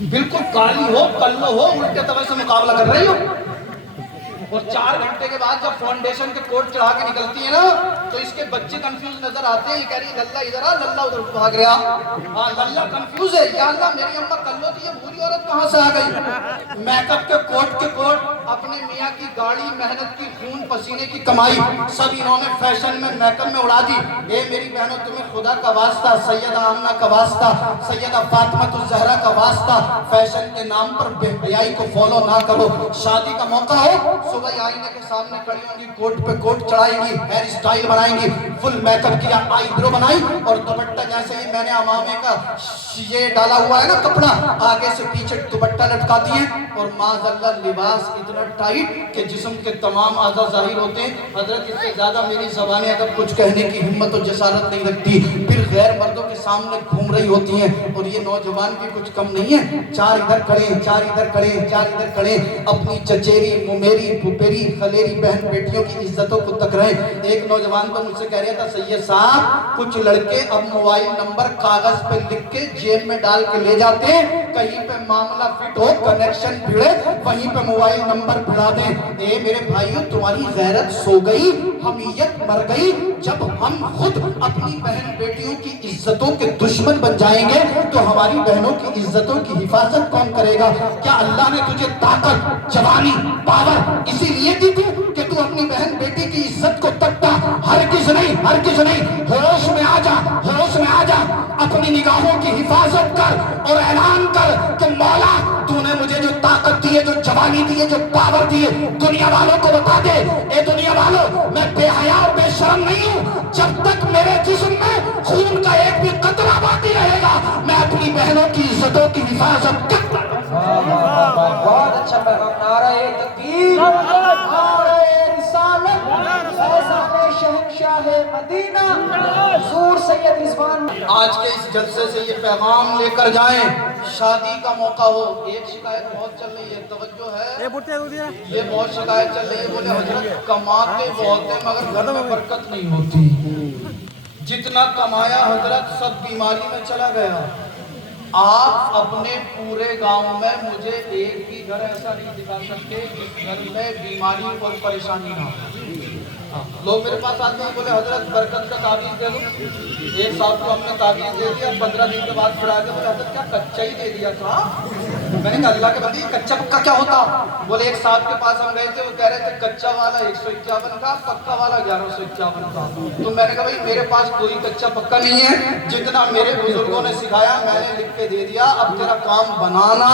بالکل کالی ہو کلو ہو الٹے توے سے مقابلہ کر رہی ہو، اور 4 گھنٹے کے بعد جب فاؤنڈیشن کے کوٹ چڑھا کے نکلتی ہے نا تو اس کے بچے کنفیوز نظر آتے ہیں. یہ کہہ رہی ہے للہ ادھر آ، للہ ادھر بھاگ رہا. ہاں للہ کنفیوز ہے، یا اللہ میری اماں کلو تھی، یہ بوڑھی عورت کہاں سے آ گئی؟ میک اپ کے کوٹ اپنے میاں کی گاڑی، محنت کی، خون پسینے کی کمائی سب انہوں نے فیشن میں میک اپ میں اڑا دی. اے میری بہنوں تمہیں خدا کا واسطہ، سیدہ آمنہ کا واسطہ، سیدہ فاطمہ الزہرا کا واسطہ، فیشن کے نام پر بے حیائی کو فالو نہ کرو. شادی کا موقع ہو صبح آئینے کے سامنے کھڑی ہوں گی، کوٹ پہ کوٹ چڑھائیں گی، ہیئر اسٹائل بنائیں گی، فل میک اپ کیا، آئی برو بنائی، اور دوپٹہ جیسے ہی میں نے امامے کا یہ ڈالا ہوا ہے نا کپڑا، آگے سے پیچھے دوپٹہ لٹکاتی ہیں اور معاذ اللہ لباس اتنا ٹائٹ کہ جسم کے تمام اعضاء ظاہر ہوتے ہیں. حضرت اس سے زیادہ میری زبانیں اگر کچھ کہنے کی ہمت و جسارت نہیں رکھتی. پھر غیر مردوں کے سامنے گھوم رہی ہوتی ہیں، اور یہ نوجوان بھی کچھ کم نہیں ہے. 4 ادھر کھڑے، 4 ادھر کھڑے، 4 ادھر کھڑے، اپنی چچیری ممیری پھپھیری خلیری بہن بیٹیوں کی عزتوں کو تک رہے. ایک نوجوان تو مجھ سے کہہ رہا تھا سید صاحب کچھ لڑکے اب موبائل نمبر کاغذ پہ لکھ کے جیب میں ڈال کے لے جاتے ہیں، کہیں پہ معاملہ فٹ ہو، کنیکشن بھیڑے، وہیں پہ موبائل نمبر بھڑا دیں. اے میرے بھائیو تمہاری غیرت سو گئی، حمیت مر گئی. جب ہم خود اپنی بہن بیٹیوں کی عزتوں کے دشمن بن جائیں گے تو ہماری بہنوں کی عزتوں کی حفاظت کون کرے گا؟ کیا اللہ نے تجھے طاقت، جوانی، پاور اسی لیے دی تھی کہ تو اپنی بہن بیٹی کی عزت کو تکتا؟ ہرگز نہیں، ہرگز نہیں. ہوش میں آ جا، ہوش میں آ جا. اپنی نگاہوں کی حفاظت کر اور اعلان کر کہ مولا تو نے مجھے جو طاقت دی ہے، جو جوانی دی ہے، جو پاور دی ہے، دنیا والوں کو بتا دے اے دنیا والوں میں بے حیا اور بے شرم نہیں ہوں. جب تک میرے جسم میں خون کا ایک بھی قطرہ باقی رہے گا میں اپنی بہنوں کی عزتوں کی حفاظت کرتا ہوں. بہت اچھا پیغام. نعرہ تکبیر، نعرہ رسالت، فیضان شہنشاہ مدینہ حضور سید رضوان. آج کے اس جلسے سے یہ پیغام لے کر جائیں، شادی کا موقع ہو. ایک شکایت بہت چل رہی ہے، توجہ ہے، یہ بہت شکایت چل رہی ہے. بولے حضرت کماتے بہت ہیں مگر گھر میں برکت نہیں ہوتی. جتنا کمایا حضرت سب بیماری میں چلا گیا. آپ اپنے پورے گاؤں میں مجھے ایک بھی گھر ایسا نہیں دکھا سکتے جس گھر میں بیماری اور پریشانی نہ ہو. لوگ میرے پاس آتے ہیں بولے حضرت برکت کا تعویذ دے دو. ایک صاحب کو ہم نے تعویذ دے دیا، 15 دن کے بعد پھر آگے بولے حضرت کیا کچا ہی دے دیا تھا؟ میں نے کہا اللہ کے بندے کچا پکا کیا ہوتا؟ بولے ایک صاحب کے پاس ہم گئے تھے، وہ کہہ رہے تھے کچا والا 151 کا، پکا والا 1151 کا. تو میں نے کہا بھائی میرے پاس کوئی کچا پکا نہیں ہے، جتنا میرے بزرگوں نے سکھایا میں نے لکھ کے دے دیا. اب تیرا کام بنانا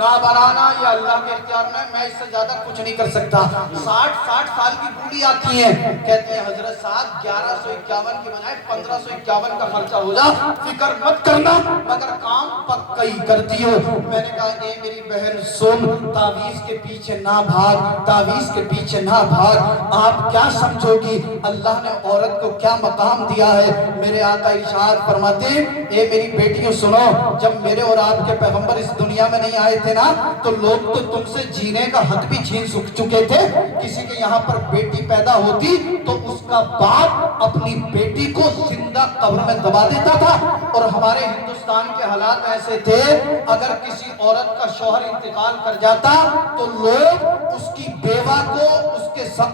نہ بنانا یہ اللہ کے اختیار میں اس سے زیادہ کچھ نہیں کر سکتا. 60 سال کی بوڑھی آتی ہیں، کہتی ہیں حضرت صاحب 1151 کی بجائے 1551 کا خرچہ ہو جا، فکر مت کرنا مگر کام پکا ہی کرتی ہو. میں نے کہا اے میری بہن سن، تعویذ کے پیچھے نہ بھاگ، تعویذ کے پیچھے نہ بھاگ. آپ کیا سمجھو گی اللہ نے عورت کو کیا مقام دیا ہے؟ میرے آقا ارشاد فرماتے ہیں اے میری بیٹیوں سنو، جب میرے اور آپ کے پیغمبر اس دنیا میں نہیں آئے تھے نا تو لوگ تو تم سے جینے کا حق بھی چھین چکے تھے. کسی کے یہاں پر بیٹی پیدا ہوتی تو اس کا باپ اپنی بیٹی کو زندہ قبر میں دبا دیتا تھا. اور ہمارے ہندوستان کے حالات ایسے تھے اگر کسی عورت کا شوہر انتقال کر جاتا تو لوگ اس کی بیوہ کو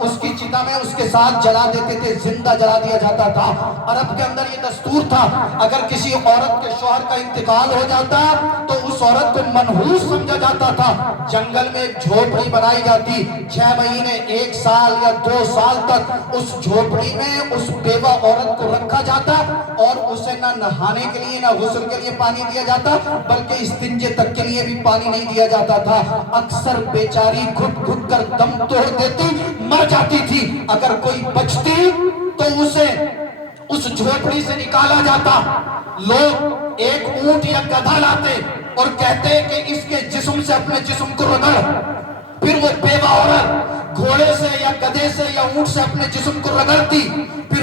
اس کی چتا میں اس کے ساتھ جلا دیتے تھے، زندہ جلا دیا جاتا تھا. عرب کے اندر یہ دستور تھا اگر کسی عورت کے شوہر کا انتقال ہو جاتا تو اس عورت کو منحوس سمجھا جاتا تھا. جنگل میں ایک جھوپڑی بنائی جاتی، 6 مہینے 1 سال یا 2 سال تک اس جھوپڑی میں اس بیوہ عورت کو رکھا جاتا اور اسے نہ نہانے کے لیے نہ غسل کے لیے پانی دیا جاتا بلکہ استنجے تک کے لیے بھی پانی نہیں دیا جاتا تھا. اکثر بیچاری گھٹ گھٹ کر دم توڑ دیتی، مر جاتی تھی. اگر کوئی بچتی تو اسے اس جھوپڑی سے نکالا جاتا. لوگ ایک اونٹ یا گدھا لاتے اور کہتے کہ اس کے جسم سے اپنے جسم کو رگڑ. پھر وہ بیوہ عورت گھوڑے سے یا گدھے سے یا اونٹ سے اپنے جسم کو رگڑتی، پھر